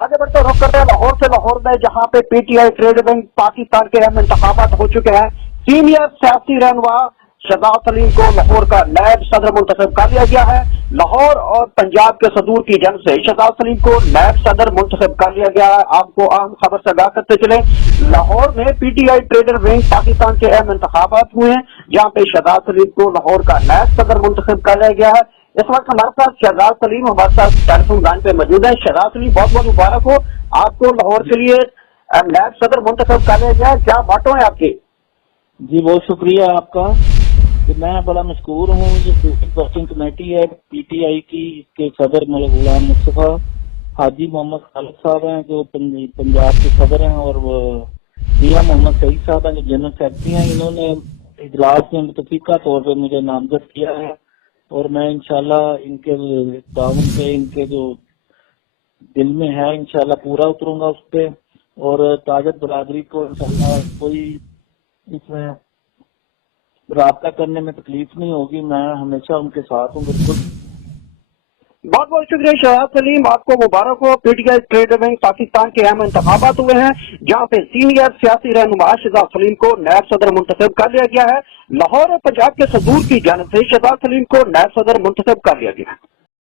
آگے بڑھتے رخ کرتے ہیں لاہور سے، لاہور میں جہاں پہ P T I trade wing Pakistan کے اہم انتخابات ہو چکے ہیں، سینئر سیاسی رہنما شہزاد سلیم کو لاہور کا نائب صدر منتخب کر لیا گیا ہے۔ لاہور اور پنجاب کے صدور کی جنگ سے شہزاد سلیم کو نائب صدر منتخب کر لیا گیا ہے۔ آپ کو اہم خبر سے آگاہ کرتے چلیں، لاہور میں پی ٹی آئی ٹریڈر ونگ پاکستان کے اہم انتخابات ہوئے ہیں، جہاں پہ شہزاد سلیم کو لاہور کا نائب صدر منتخب کر لیا گیا ہے۔ اس وقت ہمارے ساتھ شہزاد سلیم ہمارے ساتھ ٹیلی فون لائن پہ موجود ہیں۔ شہزاد سلیم، بہت بہت مبارک ہو آپ کو لاہور کے لیے نائب صدر منتخب کر لیا گیا، کیا باتوں ہیں آپ کی؟ جی بہت شکریہ آپ کا کہ میں بڑا مشکور ہوں۔ یہ ورکنگ کمیٹی ہے پی ٹی آئی کی، اس کے صدر ملک غلام مصطفیٰ حاجی محمد خالد صاحب ہیں جو پنجاب کے صدر ہیں، اور وہ میاں محمد سعید صاحب ہیں جو جنرل سیکرٹری ہیں۔ انہوں نے اجلاس میں متفقہ طور پہ مجھے نامزد کیا ہے، اور میں انشاءاللہ ان کے تعاون پہ، ان کے جو دل میں ہے انشاءاللہ پورا اتروں گا اس پہ، اور تاجر برادری کو انشاءاللہ کوئی اس میں رابطہ کرنے میں تکلیف نہیں ہوگی، میں ہمیشہ ان کے ساتھ ہوں بالکل۔ بہت بہت شکریہ شہزاد سلیم، آپ کو مبارک ہو۔ P T I trade wing Pakistan کے اہم انتخابات ہوئے ہیں، جہاں پہ سینئر سیاسی رہنما شہزاد سلیم کو نائب صدر منتخب کر لیا گیا ہے۔ لاہور اور پنجاب کے صدور کی جانب سے شہزاد سلیم کو نائب صدر منتخب کر لیا گیا ہے۔